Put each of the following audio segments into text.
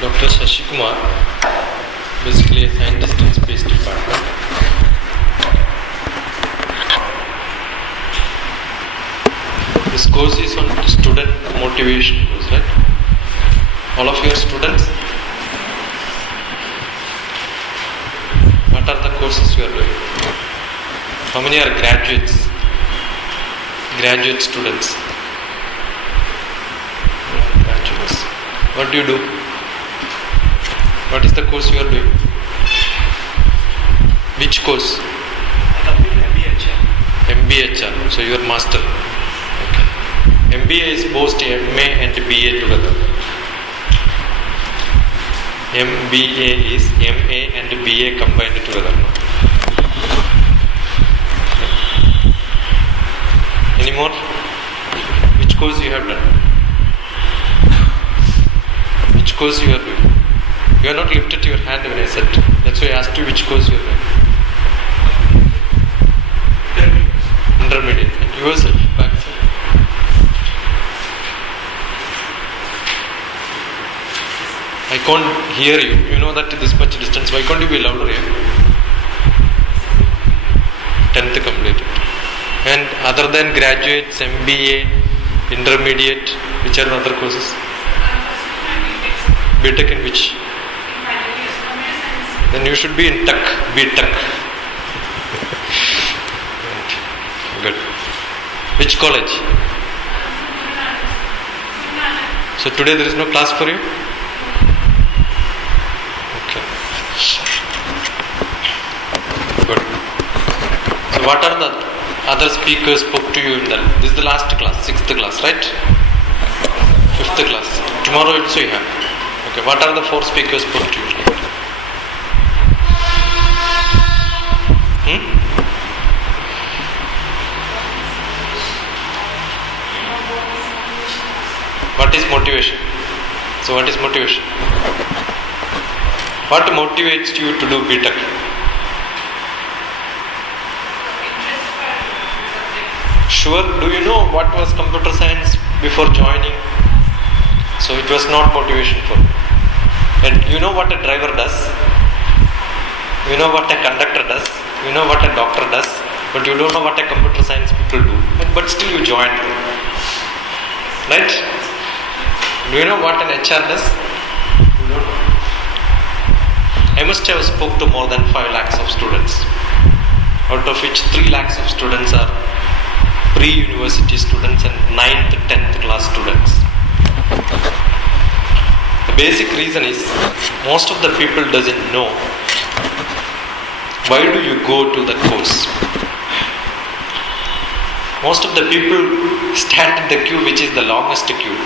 Dr. Shashi Kumar, basically a scientist in space department. This course is on student motivation course, right? All of you are students. What are the courses you are doing? How many are graduates? Graduate students. Graduates. What do you do? What is the course you are doing? Which course? MBHR. So you are master. Okay. MBA is both MA and BA together. MBA is MA and BA combined together. No? Any more? Which course you have done? Which course you are doing? You are not lifted your hand when I said. That's why I asked you which course you are doing. Intermediate. And yourself? Back side. I can't hear you. You know that this much distance. Why can't you be louder here? 10th completed. And other than graduates, MBA, intermediate, which are the other courses? BTech in which? Then you should be in Tech, BTech. Good. Which college? So today there is no class for you? Okay. Good. So what are the other speakers spoke to you in that? This is the last class, 6th class, right? 5th class. Tomorrow also you have. Okay, what are the 4 speakers spoke to you? What is motivation? So what is motivation? What motivates you to do BTech? Sure, do you know what was computer science before joining? So it was not motivation for you. And you know what a driver does? You know what a conductor does? You know what a doctor does? But you don't know what a computer science people do. But still you joined them. Right? Do you know what an HR does? You don't know. I must have spoke to more than 5 lakhs of students. Out of which 3 lakhs of students are pre-university students and 9th, 10th class students. The basic reason is most of the people doesn't know why do you go to the course. Most of the people stand in the queue which is the longest queue,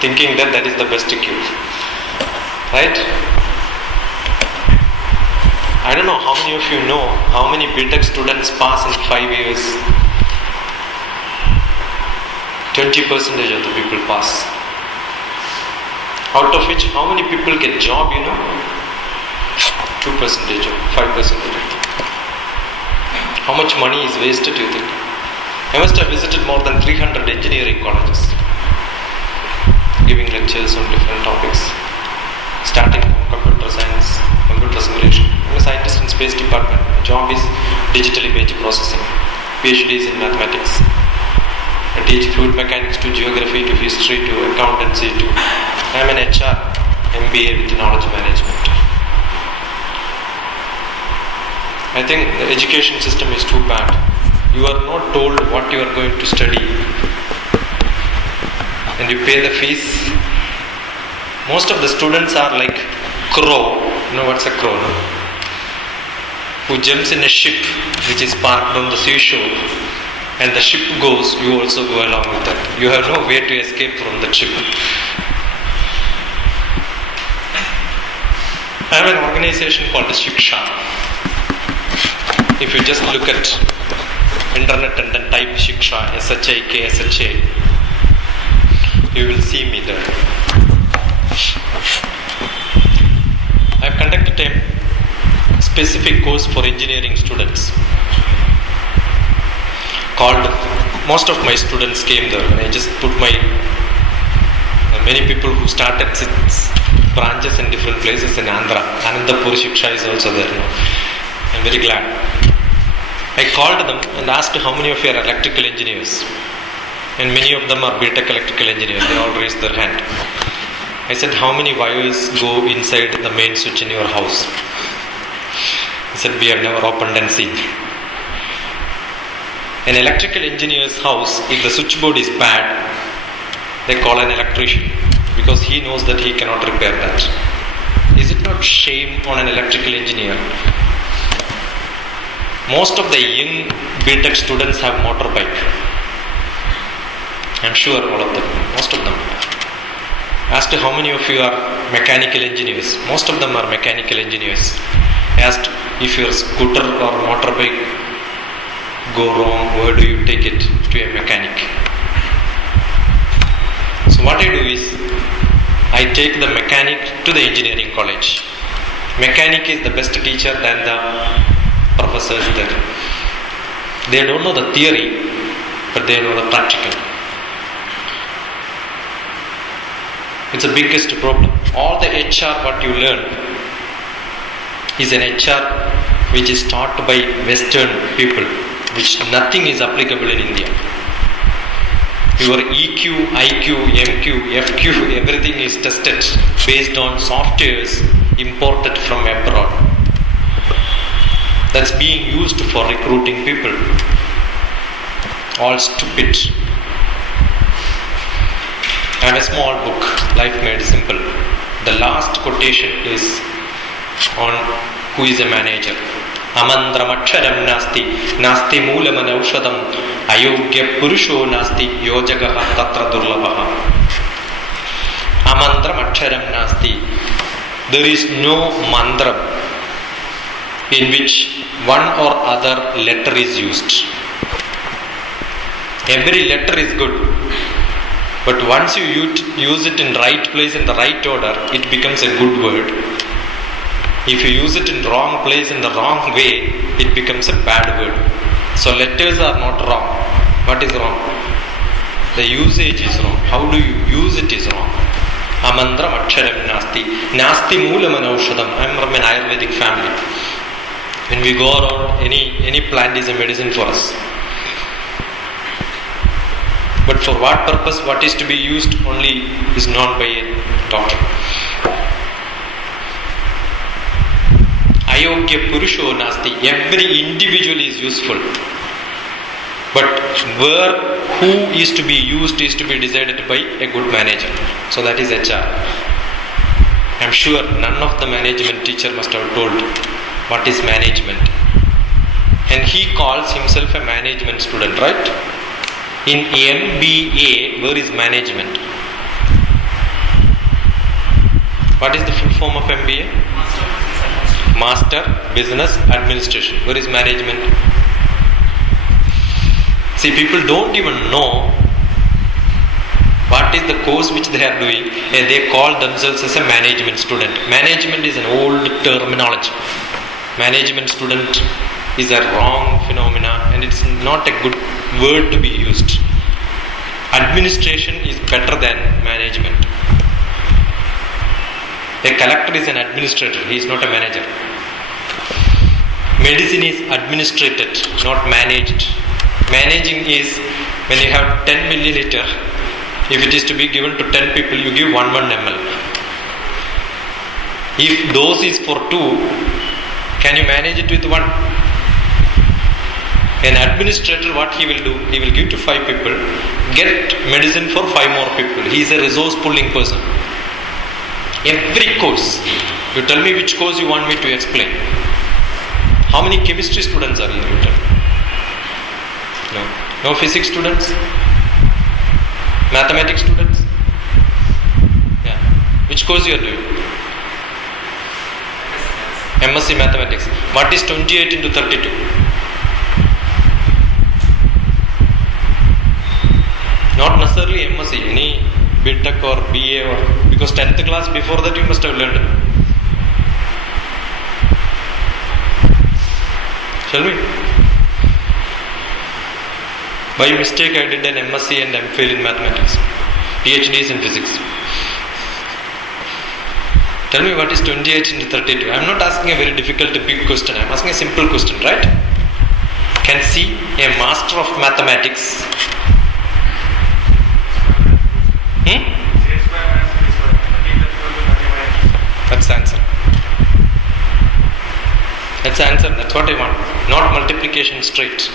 thinking that that is the best queue. Right? I don't know how many of you know how many BTech students pass in 5 years. 20% of the people pass. Out of which, how many people get job, you know? 2% or 5%. How much money is wasted, you think? I must have visited more than 300 engineering colleges, giving lectures on different topics, starting from computer science, computer simulation. I'm a scientist in space department. My job is digital image processing. PhD is in mathematics. I teach fluid mechanics to geography to history to accountancy to I am an HR, MBA with knowledge management. I think the education system is too bad. You are not told what you are going to study and you pay the fees. Most of the students are like crow. You know what's a crow? No? Who jumps in a ship which is parked on the seashore and the ship goes, you also go along with that. You have no way to escape from the ship. I have an organization called Shiksha. If you just look at internet and then type Shiksha, SHIK, you will see me there. I have conducted a specific course for engineering students called, most of my students came there when I just put my many people who started branches in different places in Andhra. Anandapur Shiksha is also there now. I'm very glad. I called them and asked how many of you are electrical engineers. And many of them are BTech electrical engineers. They all raised their hand. I said, how many wires go inside the main switch in your house? He said, we have never opened and seen. An electrical engineer's house, if the switchboard is bad, they call an electrician because he knows that he cannot repair that. Is it not shame on an electrical engineer? Most of the young BTech students have motorbike. I'm sure all of them, most of them. Asked how many of you are mechanical engineers. Most of them are mechanical engineers. Asked if your scooter or motorbike go wrong, where do you take it? To a mechanic. So what I do is, I take the mechanic to the engineering college. Mechanic is the best teacher than the professors there. They don't know the theory, but they know the practical. It's the biggest problem. All the HR what you learn is an HR which is taught by Western people, which nothing is applicable in India. Your EQ, IQ, MQ, FQ, everything is tested based on softwares imported from abroad. That's being used for recruiting people. All stupid. I have a small book, Life Made Simple. The last quotation is on who is a manager. Amandram nasti, nasti moolam anaushadam, ayogya purusho nasti, yojagaha tatra durlabaha. Amandram nasti. There is no mandram in which one or other letter is used. Every letter is good. But once you use it in right place, in the right order, it becomes a good word. If you use it in wrong place, in the wrong way, it becomes a bad word. So letters are not wrong. What is wrong? The usage is wrong. How do you use it is wrong. Amandram aksharam nasti. Nasti moolam anaushadam. I am from an Ayurvedic family. When we go around, any plant is a medicine for us. But for what purpose, what is to be used only is known by a doctor. Ayogya purusho nasti. Every individual is useful. But who is to be used is to be decided by a good manager. So that is HR. I am sure none of the management teacher must have told what is management. And he calls himself a management student, right? In MBA, where is management? What is the full form of MBA? Master Business Administration. Where is management? See, people don't even know what is the course which they are doing, and they call themselves as a management student. Management is an old terminology. Management student is a wrong phenomena, and it's not a good word to be used. Administration is better than management. A collector is an administrator, he is not a manager. Medicine is administrated, not managed. Managing is when you have 10 milliliter, if it is to be given to 10 people, you give 1 ml. If dose is for 2, can you manage it with 1? An administrator, what he will do, he will give to 5 people, get medicine for 5 more people. He is a resource pulling person. Every course, you tell me which course you want me to explain. How many chemistry students are here? You tell me. No physics students? Mathematics students? Yeah. Which course you are doing? MSc Mathematics. What is 28 into 32? Not necessarily MSc, any BTech or BA or, because 10th class before that you must have learned. Shall we? By mistake I did an MSc and MPhil in mathematics. PhD is in physics. Tell me what is 28 into 32. I am not asking a very difficult, big question. I am asking a simple question, right? Can see a master of mathematics. That's the answer. That's the answer. That's what I want. Not multiplication straight.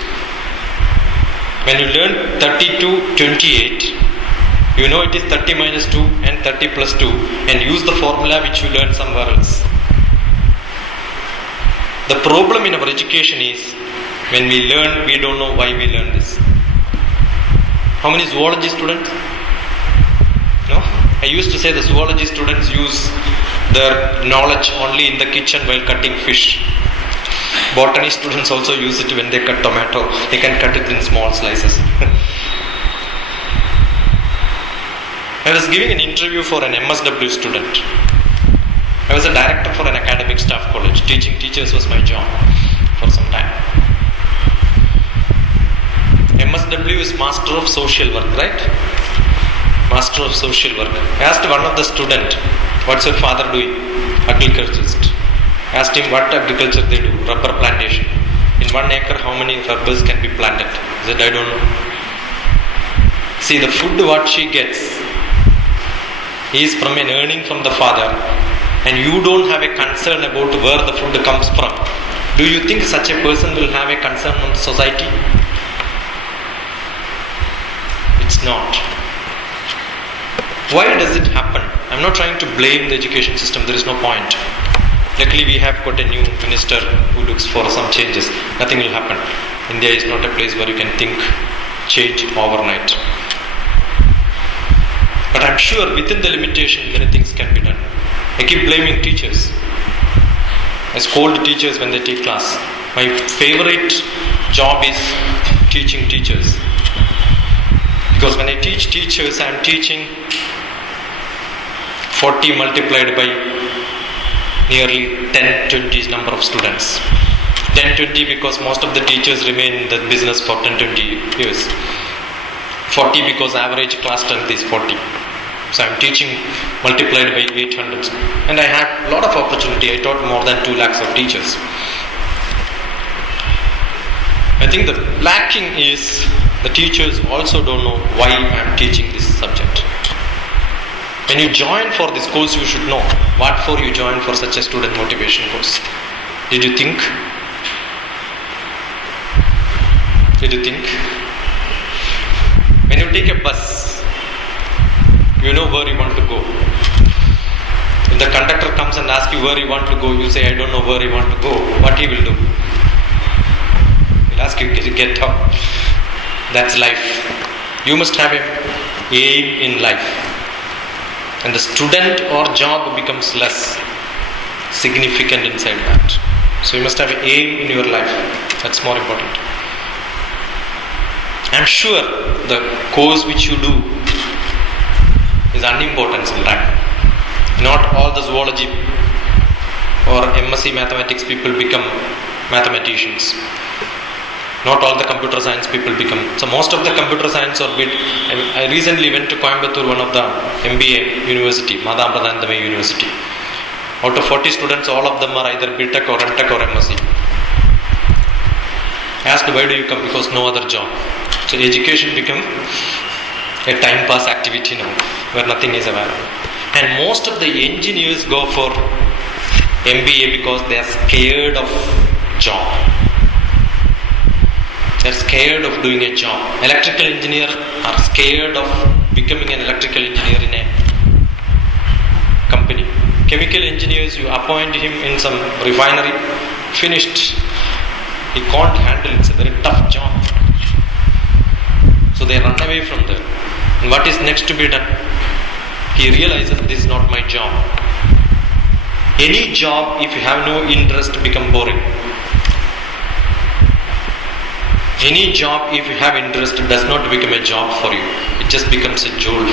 When you learn 32, 28, you know it is 30 minus 2 and 30 plus 2, and use the formula which you learned somewhere else. The problem in our education is, when we learn, we don't know why we learn this. How many zoology students? No? I used to say the zoology students use their knowledge only in the kitchen while cutting fish. Botany students also use it when they cut tomato. They can cut it in small slices. I was giving an interview for an MSW student. I was a director for an academic staff college. Teaching teachers was my job for some time. MSW is Master of Social Work, right? Master of Social Work. I asked one of the student, what's your father doing? Agriculturist. I asked him what agriculture they do. Rubber plantation. In 1 acre, how many rubbers can be planted? He said, I don't know. See, the food what she gets is from an earning from the father, and you don't have a concern about where the food comes from. Do you think such a person will have a concern on society? It's not. Why does it happen? I'm not trying to blame the education system. There is no point. Luckily, we have got a new minister who looks for some changes. Nothing will happen. India is not a place where you can think change overnight. But I'm sure within the limitation, many things can be done. I keep blaming teachers. I scold teachers when they take class. My favorite job is teaching teachers. Because when I teach teachers, I am teaching 40 multiplied by nearly 10-20 number of students. 10-20 because most of the teachers remain in the business for 10-20 years. 40 because average class strength is 40. So I am teaching multiplied by 800. And I had a lot of opportunity. I taught more than 2 lakhs of teachers. I think the lacking is the teachers also don't know why I am teaching this subject. When you join for this course, you should know what for you join for such a student motivation course. Did you think? Did you think? When you take a bus, you know where you want to go. If the conductor comes and asks you where you want to go, you say, I don't know where you want to go. What he will do? He'll ask you to get up. That's life. You must have an aim in life. And the student or job becomes less significant inside that. So you must have an aim in your life. That's more important. I'm sure the course which you do is unimportant sometimes. Not all the zoology or MSc mathematics people become mathematicians. Not all the computer science people become. So most of the computer science are bit. I recently went to Coimbatore, one of the MBA university, Madhamradandame University. Out of 40 students, all of them are either BTech or MTech or MSc. I asked, why do you come? Because no other job. So education become a time pass activity now, where nothing is available. And most of the engineers go for MBA because they are scared of job. They are scared of doing a job. Electrical engineers are scared of becoming an electrical engineer in a company. Chemical engineers, you appoint him in some refinery, finished. He can't handle it. It's a very tough job. So they run away from there. And what is next to be done? He realizes this is not my job. Any job, if you have no interest, become boring. Any job, if you have interest, does not become a job for you. It just becomes a jolt,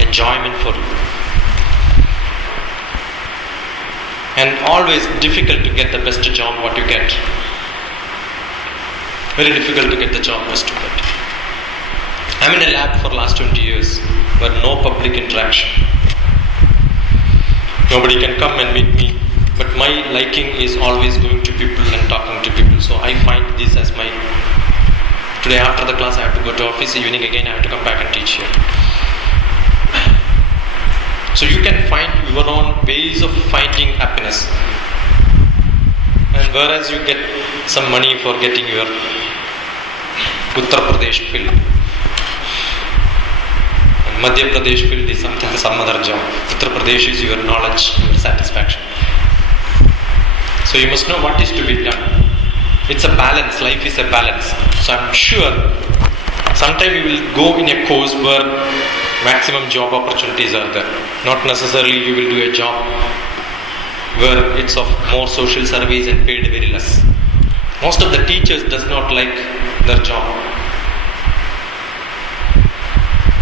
enjoyment for you. And always difficult to get the best job what you get. Very difficult to get the job best you get. I'm in a lab for last 20 years, where no public interaction. Nobody can come and meet me. But my liking is always going to people and talking to people. So I find this as my... Today after the class I have to go to office, evening again I have to come back and teach here. So you can find your own ways of finding happiness. And whereas you get some money for getting your Uttar Pradesh filled, and Madhya Pradesh filled is some other job. Uttar Pradesh is your knowledge, your satisfaction. So you must know what is to be done. It's a balance, life is a balance. So I'm sure sometime you will go in a course where maximum job opportunities are there. Not necessarily you will do a job where it's of more social service and paid very less. Most of the teachers does not like their job.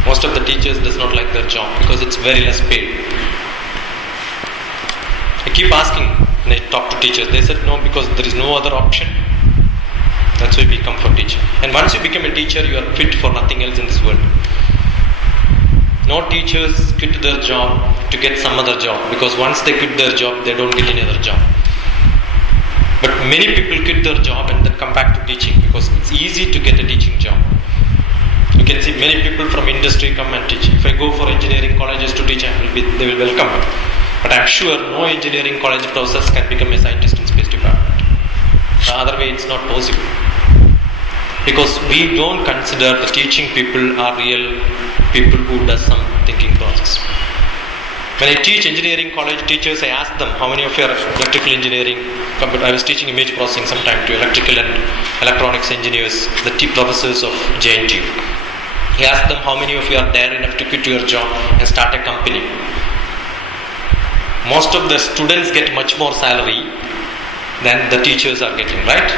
Most of the teachers does not like their job because it's very less paid. I keep asking when I talk to teachers, they said no, because there is no other option. That's why we come for teaching. And once you become a teacher, you are fit for nothing else in this world. No teachers quit their job to get some other job, because once they quit their job, they don't get any other job. But many people quit their job and then come back to teaching because it's easy to get a teaching job. You can see many people from industry come and teach. If I go for engineering colleges to teach, they will welcome me. But I'm sure no engineering college professors can become a scientist in space department. The other way it's not possible. Because we don't consider the teaching people are real people who does some thinking process. When I teach engineering college teachers, I ask them, how many of you are electrical engineering? I was teaching image processing sometime to electrical and electronics engineers, the professors of JNTU. He asked them, how many of you are there enough to quit your job and start a company? Most of the students get much more salary than the teachers are getting, right?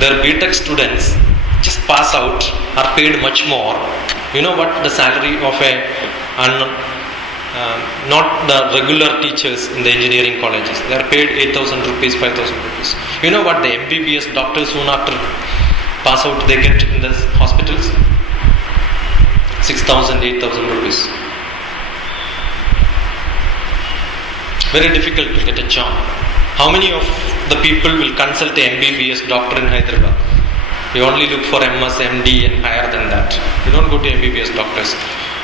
Their BTech students just pass out are paid much more. You know what the salary of not the regular teachers in the engineering colleges. They are paid 8,000 rupees, 5,000 rupees. You know what the MBBS doctors soon after pass out they get in the hospitals? 6,000, 8,000 rupees. Very difficult to get a job. How many of the people will consult the MBBS doctor in Hyderabad? You only look for MS, MD and higher than that. You don't go to MBBS doctors.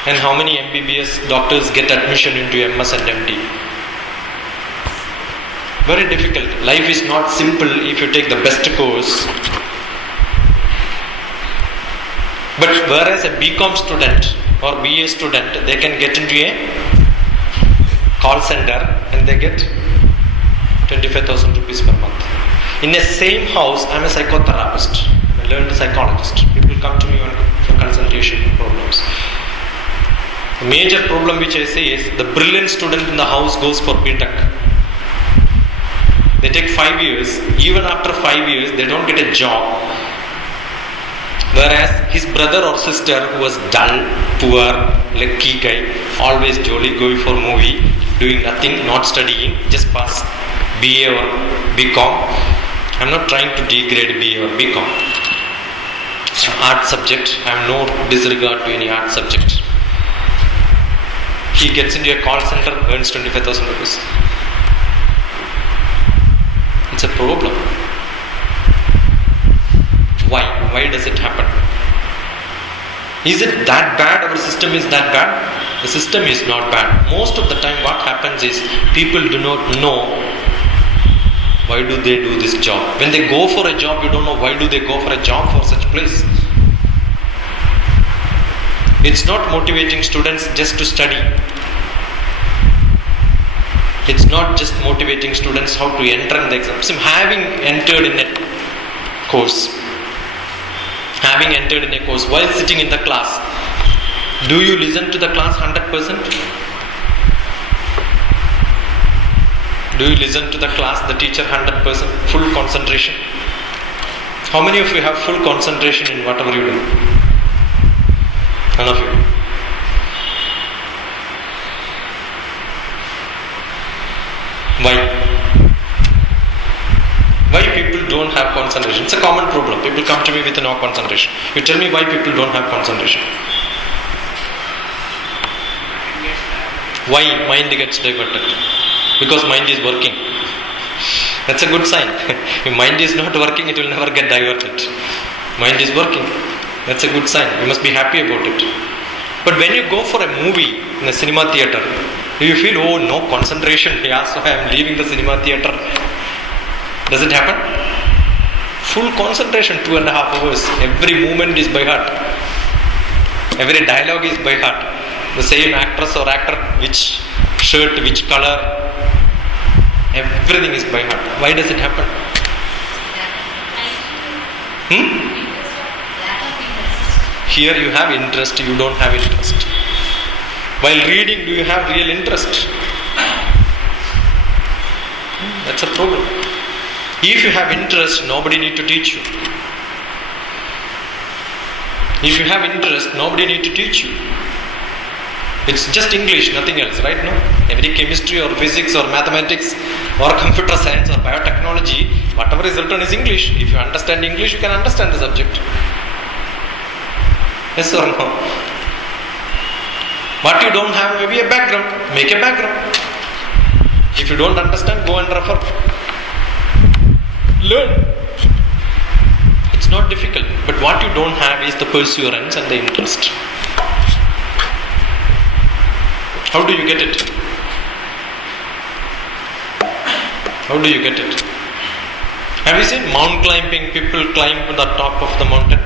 And how many MBBS doctors get admission into MS and MD? Very difficult. Life is not simple if you take the best course. But whereas a BCom student or BA student, they can get into a call center and they get 25,000 rupees per month. In the same house, I am a psychotherapist. I'm a learned psychologist. People come to me for consultation problems. The major problem which I say is the brilliant student in the house goes for BTech. They take 5 years. Even after 5 years, they don't get a job. Whereas his brother or sister who was dull, poor, lucky guy, always jolly, going for movie, doing nothing, not studying, just pass BA or BCom. I'm not trying to degrade BA or BCom. It's an art subject. I have no disregard to any art subject. He gets into a call center, earns 25,000 rupees. It's a problem. Why? Why does it happen? Is it that bad? Our system is that bad? The system is not bad. Most of the time what happens is people do not know why do they do this job. When they go for a job, you don't know why do they go for a job for such place. It's not motivating students just to study. It's not just motivating students how to enter in the exam. So having entered in a course, while sitting in the class, do you listen to the class 100%? Do you listen to the class, the teacher 100%, full concentration? How many of you have full concentration in whatever you do? None of you. Why? Why people don't have concentration? It's a common problem. People come to me with no concentration. You tell me why people don't have concentration. Why mind gets diverted? Because mind is working. That's a good sign. If mind is not working, it will never get diverted. Mind is working. That's a good sign. You must be happy about it. But when you go for a movie in a cinema theater, do you feel, oh, no concentration here, so I am leaving the cinema theater? Does it happen? Full concentration, 2.5 hours. Every movement is by heart. Every dialogue is by heart. The same actress or actor, which shirt, which color, everything is by heart. Why does it happen? Here you have interest, you don't have interest. While reading, do you have real interest? That's a problem. If you have interest, nobody need to teach you. If you have interest, nobody need to teach you. It's just English, nothing else, right? No? Every chemistry or physics or mathematics or computer science or biotechnology, whatever is written is English. If you understand English, you can understand the subject. Yes or no? What you don't have, maybe a background. Make a background. If you don't understand, go and refer. Learn. It's not difficult. But what you don't have is the perseverance and the interest. How do you get it? How do you get it? Have you seen mount climbing? People climb to the top of the mountain.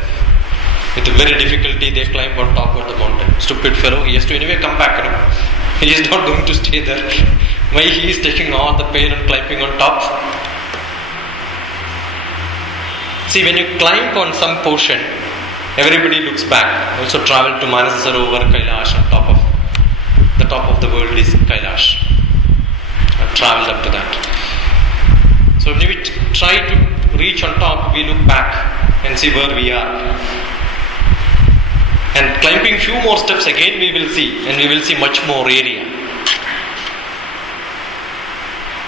With very difficulty they climb on top of the mountain. Stupid fellow, he has to anyway come back. No? He is not going to stay there. Why he is taking all the pain and climbing on top? See, when you climb on some portion, everybody looks back. Also travel to Manasarovar, Kailash, on top of the top of the world is Kailash. I've traveled up to that. So when we try to reach on top, we look back and see where we are. And climbing few more steps again we will see, and we will see much more area.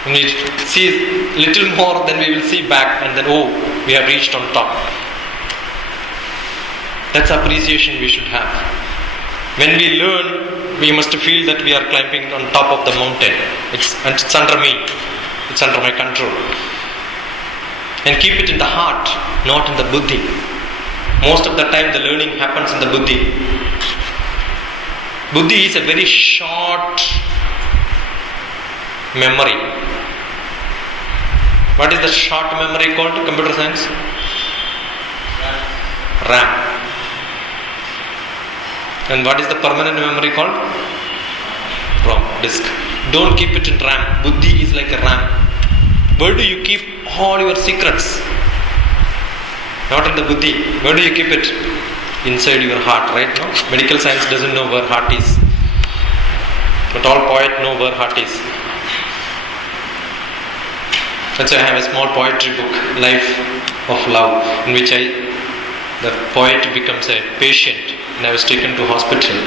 When we see little more, then we will see back, and then oh, we have reached on top. That's appreciation we should have. When we learn, we must feel that we are climbing on top of the mountain. It's under me. It's under my control. And keep it in the heart, not in the buddhi. Most of the time the learning happens in the buddhi. Buddhi is a very short memory. What is the short memory called in computer science? RAM. And what is the permanent memory called? ROM, disk. Don't keep it in RAM. Buddhi is like a RAM. Where do you keep all your secrets? Not in the buddhi. Where do you keep it? Inside your heart, right? No? Medical science doesn't know where heart is. But all poets know where heart is. That's why I have a small poetry book, Life of Love, in which the poet becomes a patient, and I was taken to hospital.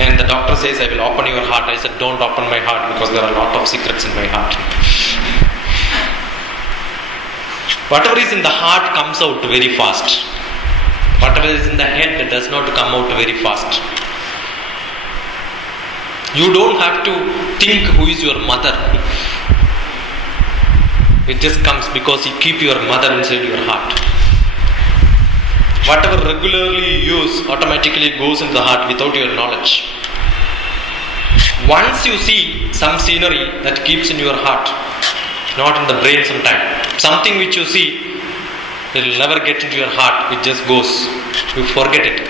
And the doctor says, I will open your heart. I said, don't open my heart because there are a lot of secrets in my heart. Whatever is in the heart comes out very fast. Whatever is in the head does not come out very fast. You don't have to think who is your mother. It just comes because you keep your mother inside your heart. Whatever regularly you use automatically goes into the heart without your knowledge. Once you see some scenery that keeps in your heart, not in the brain sometimes. Something which you see, it will never get into your heart, it just goes. You forget it.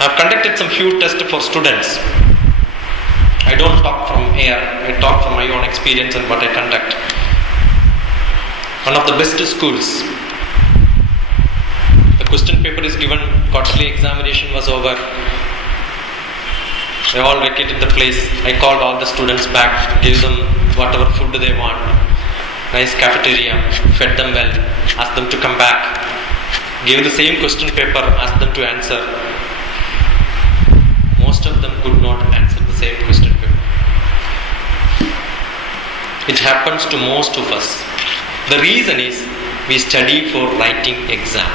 I have conducted some few tests for students. I don't talk from air, I talk from my own experience and what I conduct. One of the best schools. The question paper is given, quarterly examination was over. They all vacated the place. I called all the students back, gave them whatever food they want. Nice cafeteria, fed them well, asked them to come back. Gave the same question paper, asked them to answer. Most of them could not answer the same question paper. It happens to most of us. The reason is we study for writing exam.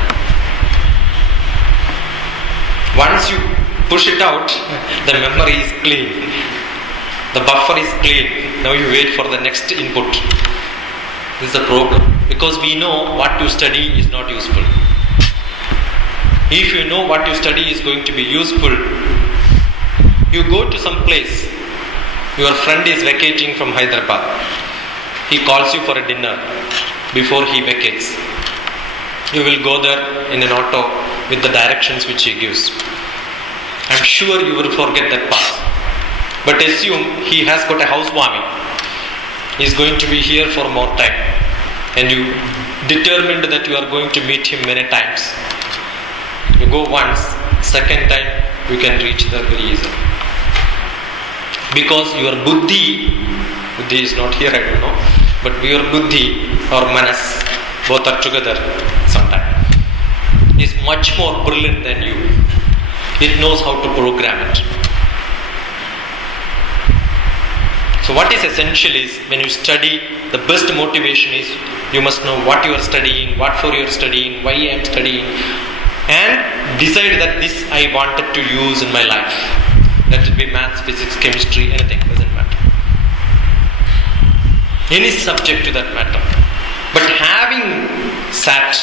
Once you push it out, the memory is clean. The buffer is clean. Now you wait for the next input. This is the problem. Because we know what you study is not useful. If you know what you study is going to be useful, you go to some place. Your friend is vacating from Hyderabad. He calls you for a dinner before he vacates. You will go there in an auto with the directions which he gives. I am sure you will forget that path. But assume he has got a housewarming. He is going to be here for more time. And you determined that you are going to meet him many times. You go once, second time you can reach there very easily. Because your buddhi is not here, I don't know, but your buddhi or manas, both are together sometimes, is much more brilliant than you. It knows how to program it. So what is essential is, when you study, the best motivation is, you must know what you are studying, what for you are studying, why I am studying, and decide that this I wanted to use in my life. Let it be maths, physics, chemistry, anything, doesn't matter. Any subject to that matter. But having sat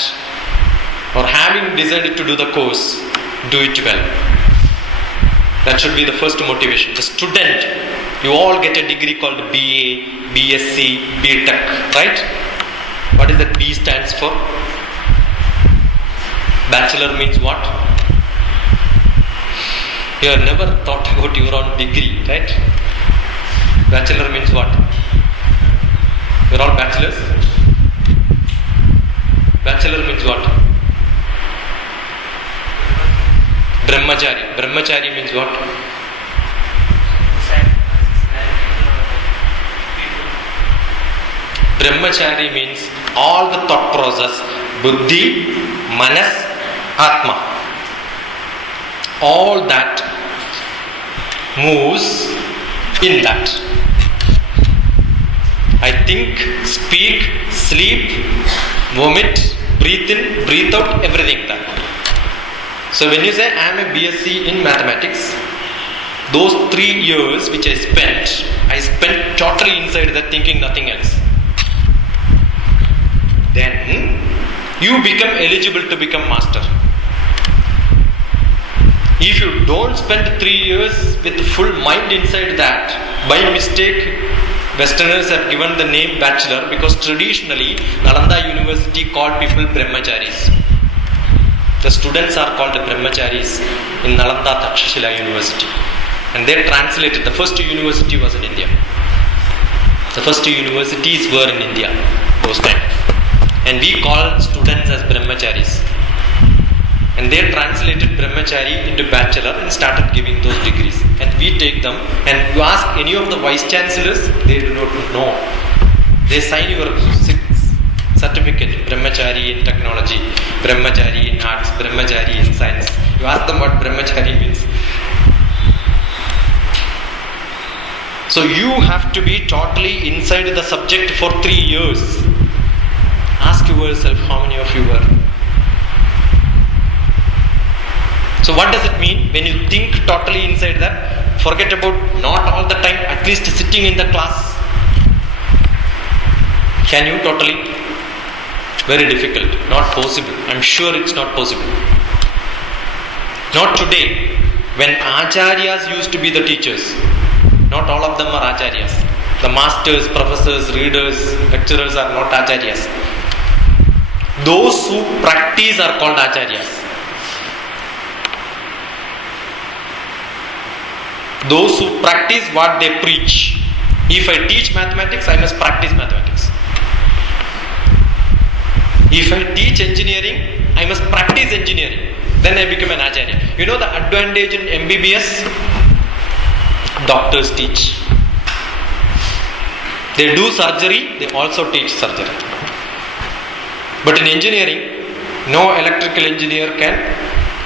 or having decided to do the course, do it well. That should be the first motivation. The student, you all get a degree called BA, BSc, BTech, right? What is that B stands for? Bachelor means what? You have never thought about your own degree, right? Bachelor means what? You are all bachelors? Bachelor means what? Brahmachari. Brahmachari means what? Brahmachari means all the thought process, buddhi, manas, atma. All that moves in that. I think, speak, sleep, vomit, breathe in, breathe out, everything that. So when you say I am a BSc in mathematics, those 3 years which I spent totally inside that, thinking nothing else. Then you become eligible to become master. If you don't spend 3 years with full mind inside that, by mistake Westerners have given the name bachelor, because traditionally Nalanda University called people brahmacharis. The students are called brahmacharis in Nalanda Takshashila University, and they translated. The first university was in India. The first universities were in India those times, and we call students as brahmacharis. And they translated brahmachari into bachelor and started giving those degrees. And we take them, and you ask any of the vice chancellors, they do not know. They sign your certificate, brahmachari in technology, brahmachari in arts, brahmachari in science. You ask them what brahmachari means. So you have to be totally inside the subject for 3 years. Ask yourself, how many of you were? So what does it mean when you think totally inside that? Forget about not all the time, at least sitting in the class. Can you totally? Very difficult, not possible. I'm sure it's not possible. Not today, when acharyas used to be the teachers. Not all of them are acharyas. The masters, professors, readers, lecturers are not acharyas. Those who practice are called acharyas. Those who practice what they preach. If I teach mathematics, I must practice mathematics. If I teach engineering, I must practice engineering. Then I become an acharya. You know the advantage in MBBS? Doctors teach. They do surgery, they also teach surgery. But in engineering, no electrical engineer can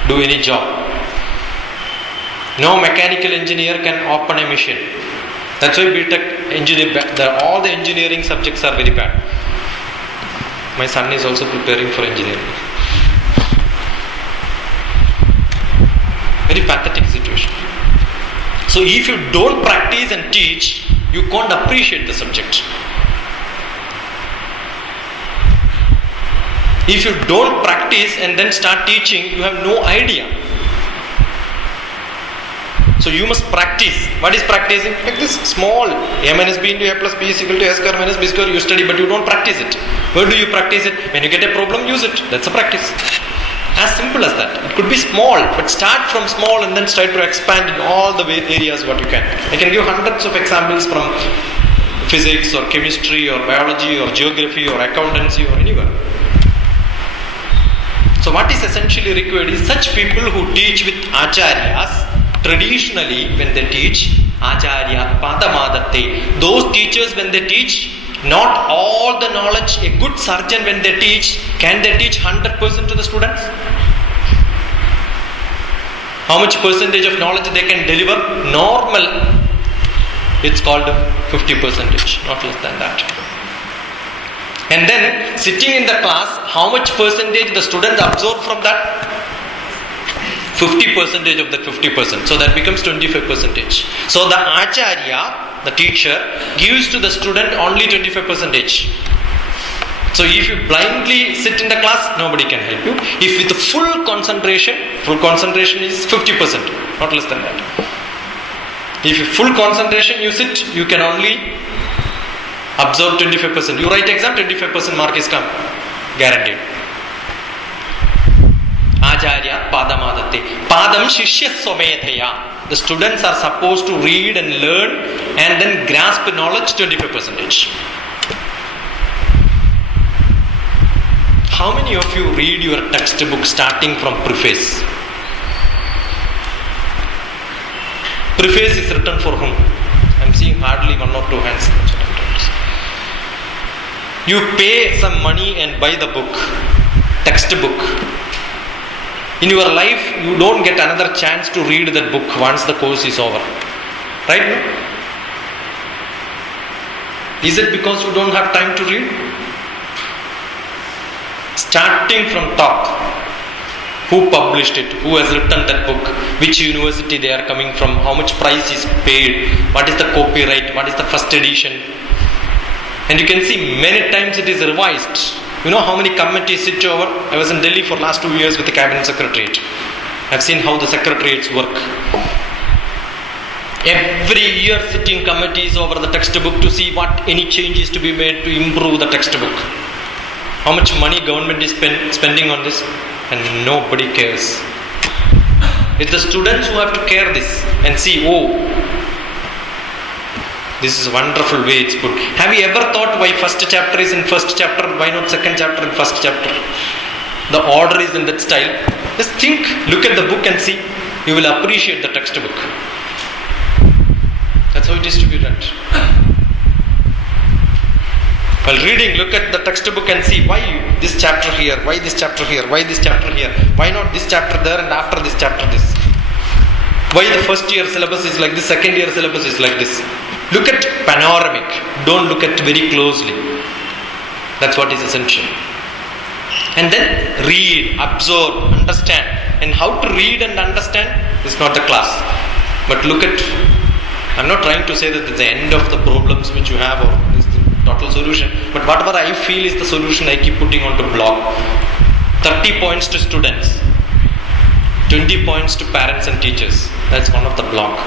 do any job. No mechanical engineer can open a machine. That's why BTech engineer, all the engineering subjects are very bad. My son is also preparing for engineering. Very pathetic situation. So if you don't practice and teach, you can't appreciate the subject. If you don't practice and then start teaching, you have no idea. So you must practice. What is practicing? Like this small a minus b into a plus b is equal to a square minus b square. You study, but you don't practice it. Where do you practice it? When you get a problem, use it. That's a practice. As simple as that. It could be small, but start from small and then try to expand in all the areas what you can. I can give hundreds of examples from physics or chemistry or biology or geography or accountancy or anywhere. So what is essentially required is such people who teach with acharyas. Traditionally, when they teach, acharya padamadatte, those teachers when they teach, not all the knowledge. A good surgeon when they teach, can they teach 100% to the students? How much percentage of knowledge they can deliver? Normal, it's called 50%, not less than that. And then sitting in the class, how much percentage the students absorb from that? 50% of that 50%. So that becomes 25%. So the acharya, the teacher, gives to the student only 25%. So if you blindly sit in the class, nobody can help you. If with full concentration is 50%, not less than that. If you full concentration you sit, you can only absorb 25%. You write exam, 25% mark is come. Guaranteed. Acharya padamadatte. Padam shishya swamedhaya. The students are supposed to read and learn and then grasp knowledge 25%. How many of you read your textbook starting from preface? Preface is written for whom? I am seeing hardly one or two hands. You pay some money and buy the book, textbook. In your life, you don't get another chance to read that book once the course is over. Right? Is it because you don't have time to read? Starting from top. Who published it? Who has written that book? Which university they are coming from? How much price is paid? What is the copyright? What is the first edition? And you can see many times it is revised. You know how many committees sit over? I was in Delhi for last 2 years with the cabinet secretariat. I've seen how the secretariats work. Every year sitting committees over the textbook to see what any changes to be made to improve the textbook. How much money government is spending on this? And nobody cares. It's the students who have to care this and see, this is a wonderful way it's put. Have you ever thought why first chapter is in first chapter? Why not second chapter in first chapter? The order is in that style. Just think, look at the book and see. You will appreciate the textbook. That's how it is to be read. While reading, look at the textbook and see why this chapter here, why this chapter here, why this chapter here, why not this chapter there and after this chapter this. Why the first year syllabus is like this, second year syllabus is like this. Look at panoramic. Don't look at very closely. That's what is essential. And then read, absorb, understand. And how to read and understand is not the class. But look at, I'm not trying to say that it's the end of the problems which you have or is the total solution. But whatever I feel is the solution I keep putting onto blog. 30 points to students. 20 points to parents and teachers. That's one of the blog.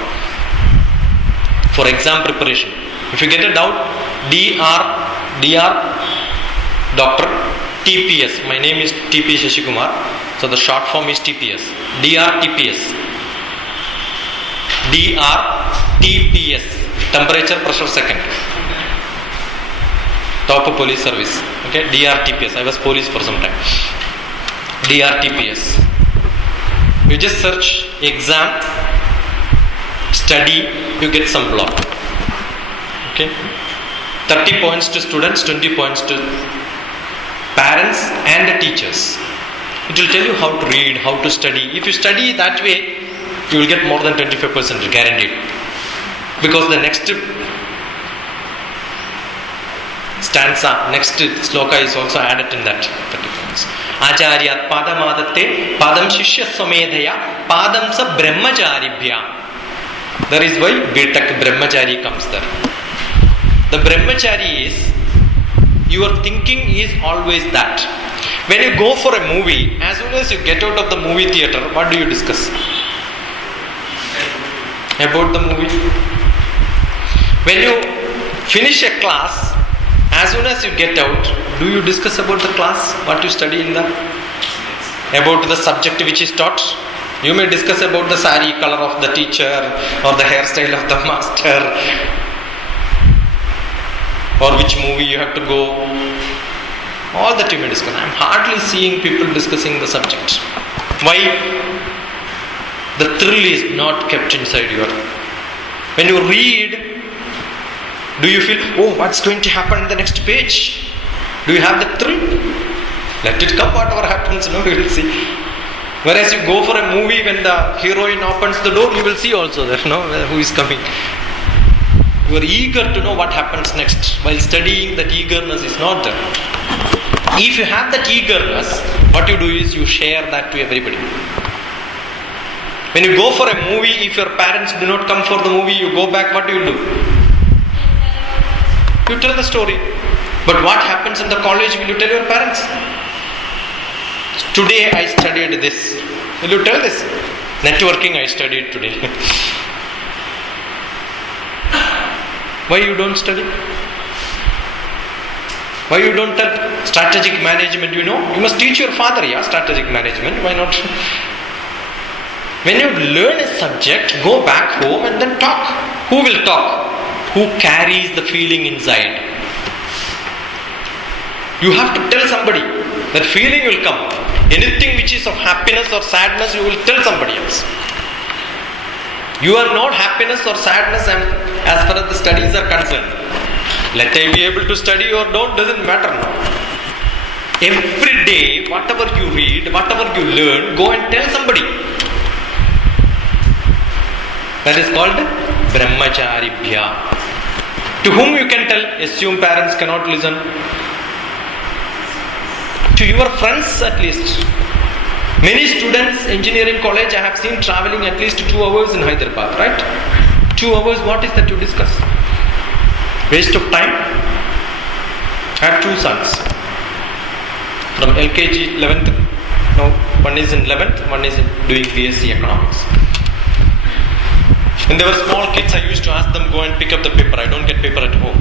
For exam preparation. If you get a doubt, DR, Doctor, TPS. My name is TP Shashikumar. So the short form is TPS. DR, TPS. DR, TPS. Temperature, pressure, second. Top of police service. Okay, DR, TPS. I was police for some time. DR, TPS. You just search exam, study, you get some block. Okay? 30 points to students, 20 points to parents and the teachers. It will tell you how to read, how to study. If you study that way, you will get more than 25% guaranteed. Because the next stanza, next sloka is also added in that 30 points. Acharya padamadatte, padam shishya swamedhaya, padam sa brahmacharibhya. That is why B.Tech Brahmachari comes there. The Brahmachari is, your thinking is always that. When you go for a movie, as soon as you get out of the movie theatre, what do you discuss? About the movie. When you finish a class, as soon as you get out, do you discuss about the class, what you study in the, about the subject which is taught? You may discuss about the sari color of the teacher or the hairstyle of the master or which movie you have to go. All that you may discuss. I am hardly seeing people discussing the subject. Why? The thrill is not kept inside your. When you read, do you feel, oh, what's going to happen in the next page? Do you have the thrill? Let it come, whatever happens, we will see. Whereas you go for a movie, when the heroine opens the door, you will see also there, who is coming. You are eager to know what happens next. While studying, that eagerness is not there. If you have that eagerness, what you do is you share that to everybody. When you go for a movie, if your parents do not come for the movie, you go back, what do? You tell the story. But what happens in the college, will you tell your parents? Today I studied this. Will you tell this? Networking I studied today. Why you don't study? Why you don't tell? Strategic management, you must teach your father, strategic management. Why not? When you learn a subject, go back home and then talk. Who will talk? Who carries the feeling inside? You have to tell somebody. That feeling will come. Anything which is of happiness or sadness, you will tell somebody else. You are not happiness or sadness as far as the studies are concerned. Let I be able to study or don't, doesn't matter now. Every day, whatever you read, whatever you learn, go and tell somebody. That is called Brahmacharibhya. To whom you can tell? Assume parents cannot listen. To your friends at least. Many students, engineering college, I have seen traveling at least 2 hours in Hyderabad, right? 2 hours, what is that to discuss? Waste of time. I have 2 sons. From LKG 11th, no, one is in 11th, one is doing BSc economics. When they were small kids, I used to ask them, go and pick up the paper. I don't get paper at home.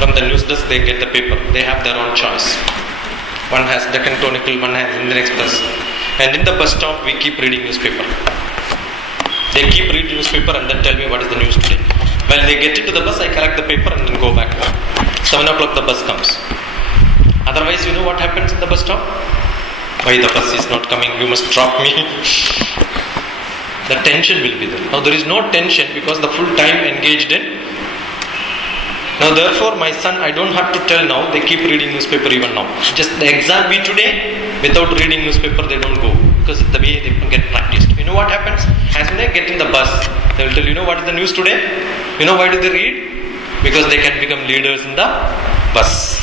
From the news desk, they get the paper. They have their own choice. One has Deccan Chronicle, one has Indian Express. And in the bus stop, we keep reading newspaper. They keep reading newspaper and then tell me what is the news today. When they get into the bus, I collect the paper and then go back home. 7 o'clock the bus comes. Otherwise, you know what happens in the bus stop? Why the bus is not coming? You must drop me. The tension will be there. Now there is no tension because the full time engaged in. Now therefore my son, I don't have to tell now, they keep reading newspaper even now. Just the exam be today, without reading newspaper they don't go. Because the way they get practiced. You know what happens? As when they get in the bus, they will tell, you know what is the news today? You know why do they read? Because they can become leaders in the bus.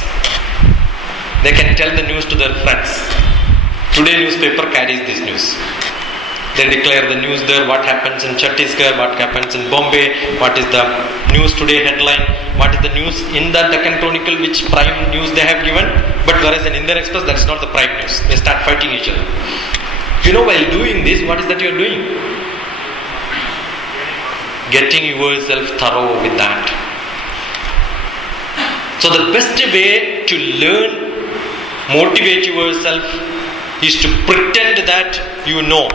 They can tell the news to their friends. Today newspaper carries this news. They declare the news there, what happens in Chhattisgarh, what happens in Bombay, what is the news today headline, what is the news in the Deccan Chronicle, which prime news they have given. But whereas in Indian Express, that is not the prime news. They start fighting each other. You know, while doing this, what is that you are doing? Getting yourself thorough with that. So the best way to learn, motivate yourself, is to pretend that you know.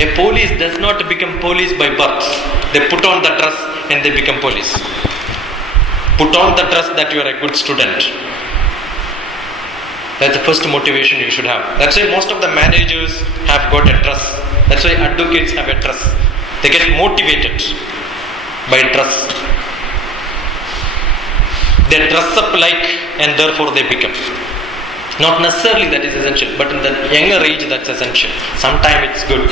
A police does not become police by birth. They put on the dress and they become police. Put on the dress that you are a good student. That's the first motivation you should have. That's why most of the managers have got a dress. That's why advocates have a dress. They get motivated by dress. They dress up like and therefore they become. Not necessarily that is essential, but in the younger age that's essential. Sometimes it's good.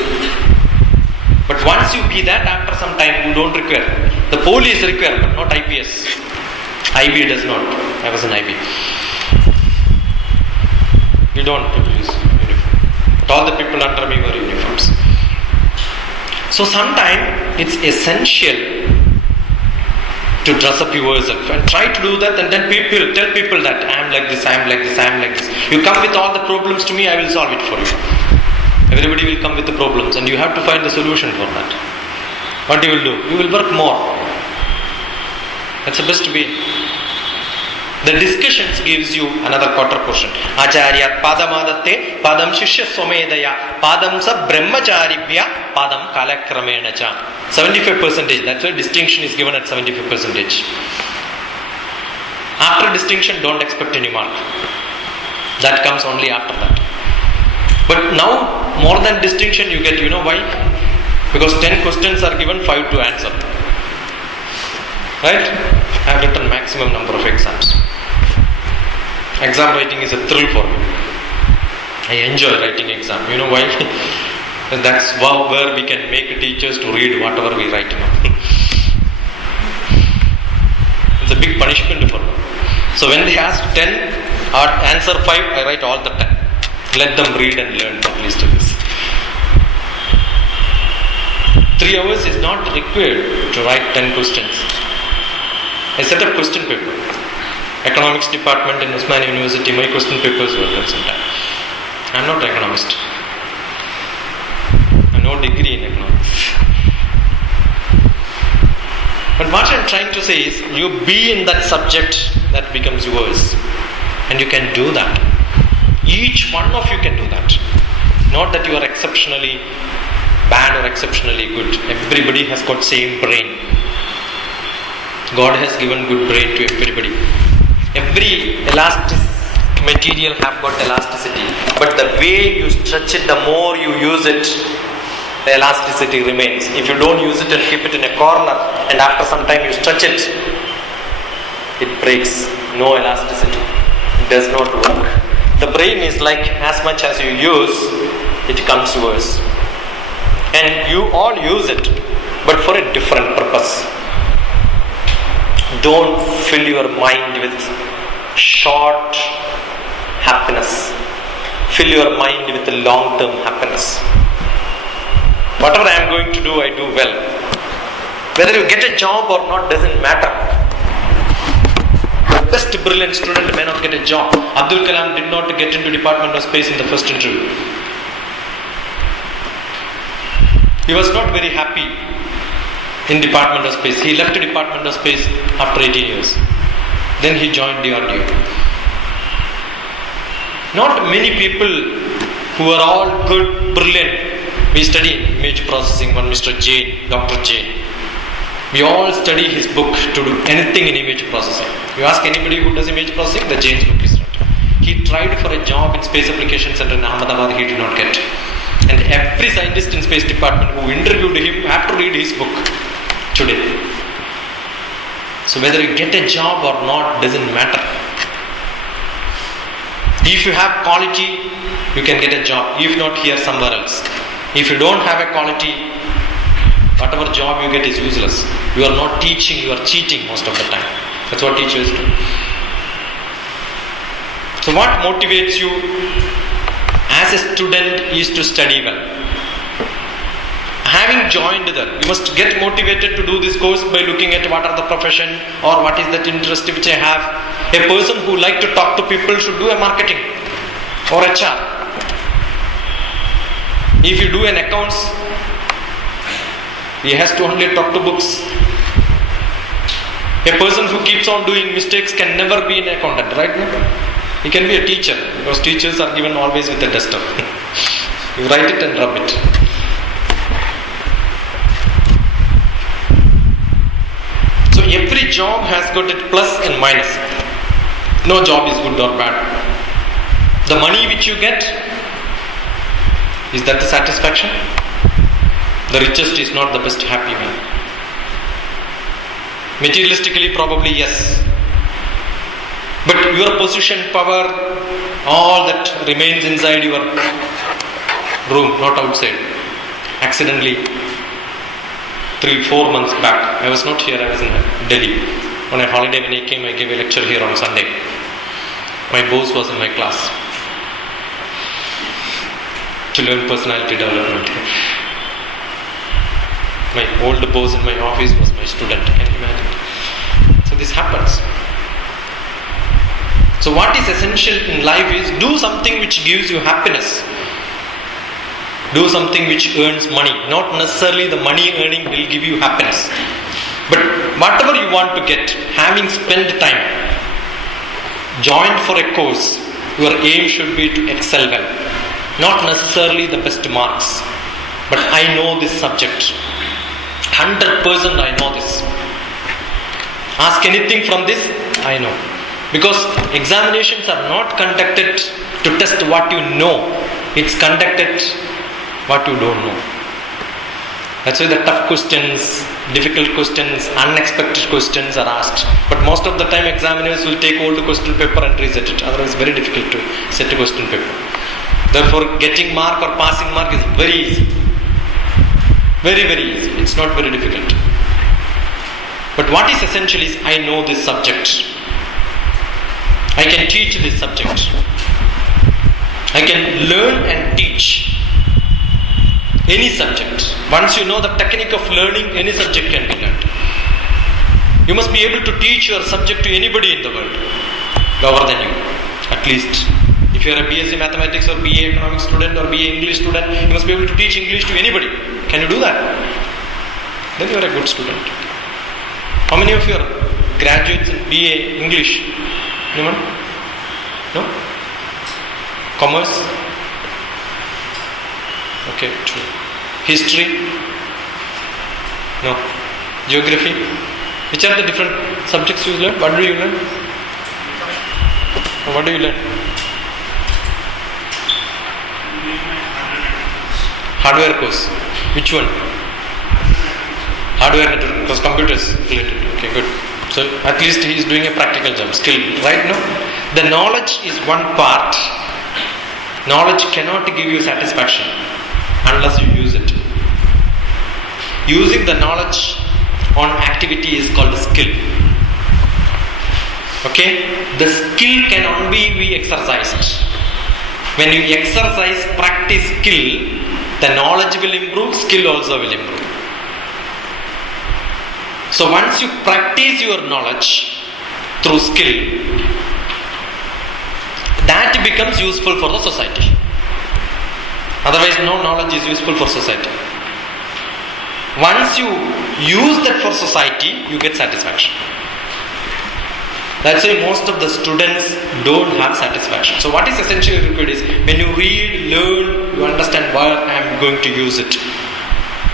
But once you be that, after some time you don't require. The police require, but not IPS. IB does not. I was an IB. You don't use uniform. But all the people under me were uniforms. So sometimes it's essential to dress up yourself and try to do that, and then tell people that I am like this, I am like this, I am like this. You come with all the problems to me, I will solve it for you. Everybody will come with the problems and you have to find the solution for that. What you will do? You will work more. That's the best way. The discussions gives you another quarter portion. Acharya padamadatte padam shishya somedaya padam sa brahmacharibhya padam kalakramena cha. 75%. That's why distinction is given at 75%. After distinction, don't expect any mark. That comes only after that. But now, more than distinction you get. You know why? Because 10 questions are given, 5 to answer. Right? I have written maximum number of exams. Exam writing is a thrill for me. I enjoy writing exam. You know why? That's where we can make teachers to read whatever we write now. It's a big punishment for them. So when they ask 10 or answer 5, I write all the 10. Let them read and learn at least this. 3 hours is not required to write 10 questions. I set up question paper. Economics department in Osmania University, my question papers were there sometime. I am not an economist. I have no degree in economics. But what I am trying to say is, you be in that subject that becomes yours. And you can do that. Each one of you can do that. Not that you are exceptionally bad or exceptionally good. Everybody has got same brain. God has given good brain to everybody. Every elastic material have got elasticity. But the way you stretch it, the more you use it, the elasticity remains. If you don't use it and keep it in a corner, and after some time you stretch it, it breaks. No elasticity. It does not work. The brain is like, as much as you use, it comes worse. And you all use it, but for a different purpose. Don't fill your mind with short happiness. Fill your mind with long-term happiness. Whatever I am going to do, I do well. Whether you get a job or not doesn't matter. The best brilliant student may not get a job. Abdul Kalam did not get into Department of Space in the first interview. He was not very happy in Department of Space. He left the Department of Space after 18 years. Then he joined DRDO. Not many people who are all good, brilliant. We study image processing, one Mr. Jain, Dr. Jain. We all study his book to do anything in image processing. You ask anybody who does image processing, the Jain's book is right. He tried for a job in Space Application Center in Ahmedabad, he did not get. And every scientist in Space Department who interviewed him have to read his book today. So whether you get a job or not doesn't matter. If you have quality, you can get a job. If not, here somewhere else. If you don't have a quality, whatever job you get is useless. You are not teaching, you are cheating most of the time. That's what teachers do. So what motivates you as a student is to study well. Having joined there, you must get motivated to do this course by looking at what are the profession or what is that interest which I have. A person who like to talk to people should do a marketing or HR. If you do an accounts, he has to only talk to books. A person who keeps on doing mistakes can never be an accountant, right? He can be a teacher, because teachers are given always with a duster. You write it and rub it. So every job has got its plus and minus. No job is good or bad. The money which you get, is that the satisfaction? The richest is not the best happy man. Materialistically, probably yes. But your position, power, all that remains inside your room, not outside. Accidentally, 3-4 months back, I was not here, I was in Delhi. On a holiday when I came, I gave a lecture here on Sunday. My boss was in my class to learn personality development. My old boss in my office was my student. Can you imagine? So this happens. So what is essential in life is do something which gives you happiness. Do something which earns money. Not necessarily the money earning will give you happiness. But whatever you want to get, having spent time, joined for a course, your aim should be to excel well. Not necessarily the best marks. But I know this subject. 100% I know this. Ask anything from this, I know. Because examinations are not conducted to test what you know. It's conducted what you don't know. That's why the tough questions, difficult questions, unexpected questions are asked. But most of the time examiners will take old question paper and reset it. Otherwise it's very difficult to set a question paper. Therefore getting mark or passing mark is very easy. Very, very easy. It's not very difficult. But what is essential is I know this subject. I can teach this subject. I can learn and teach any subject. Once you know the technique of learning, any subject can be learned. You must be able to teach your subject to anybody in the world, lower than you, at least. If you are a BSc Mathematics or BA Economics student or BA English student, you must be able to teach English to anybody. Can you do that? Then you are a good student. How many of you are graduates in BA English? Anyone? No? Commerce? Okay, true. History? No. Geography? Which are the different subjects you learn? What do you learn? What do you learn? Hardware course. Which one? Hardware network, because computers related. Okay, good. So at least he is doing a practical job still, right now? The knowledge is one part. Knowledge cannot give you satisfaction unless you use it. Using the knowledge on activity is called skill. Okay? The skill can only be exercised. When you exercise, practice skill, the knowledge will improve, skill also will improve. So once you practice your knowledge through skill, that becomes useful for the society. Otherwise, no knowledge is useful for society. Once you use that for society, you get satisfaction. That's why most of the students don't have satisfaction. So what is essentially required is, when you read, learn, you understand where I am going to use it.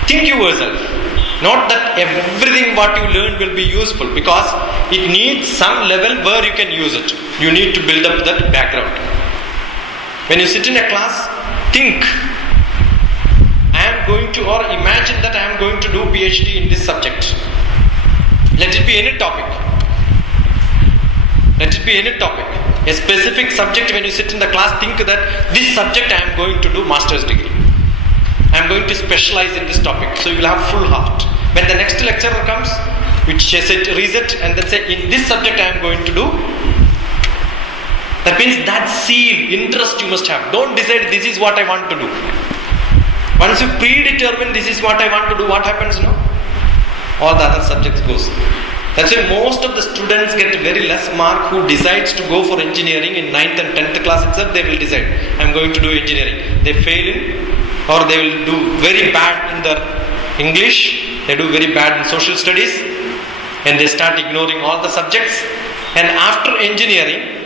Think yourself. Not that everything what you learn will be useful, because it needs some level where you can use it. You need to build up that background. When you sit in a class, think, I am going to, or imagine that I am going to do PhD in this subject. Let it be any topic. Let it be any topic. A specific subject, when you sit in the class, think that this subject I am going to do master's degree. I am going to specialize in this topic. So you will have full heart. When the next lecturer comes, which reset and then say, in this subject I am going to do. That means that zeal, interest you must have. Don't decide this is what I want to do. Once you predetermine this is what I want to do, what happens now? All the other subjects goes. That's why most of the students get very less mark who decides to go for engineering in 9th and 10th class itself. They will decide, I am going to do engineering. They fail in, or they will do very bad in their English, they do very bad in social studies, and they start ignoring all the subjects. And after engineering,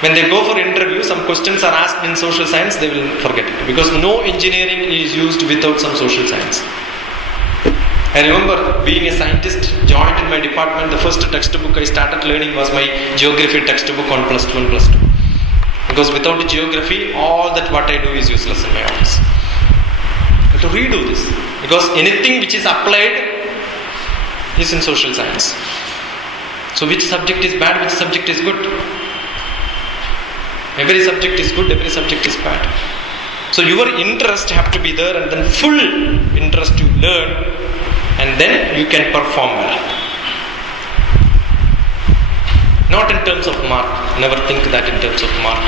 when they go for interview, some questions are asked in social science, they will forget it. Because no engineering is used without some social science. I remember being a scientist, joined in my department, the first textbook I started learning was my geography textbook on +1, +2. Because without geography, all that what I do is useless in my office. I have to redo this. Because anything which is applied is in social science. So which subject is bad, which subject is good? Every subject is good, every subject is bad. So your interest have to be there, and then full interest to learn, and then you can perform well. Not in terms of mark. Never think that in terms of mark.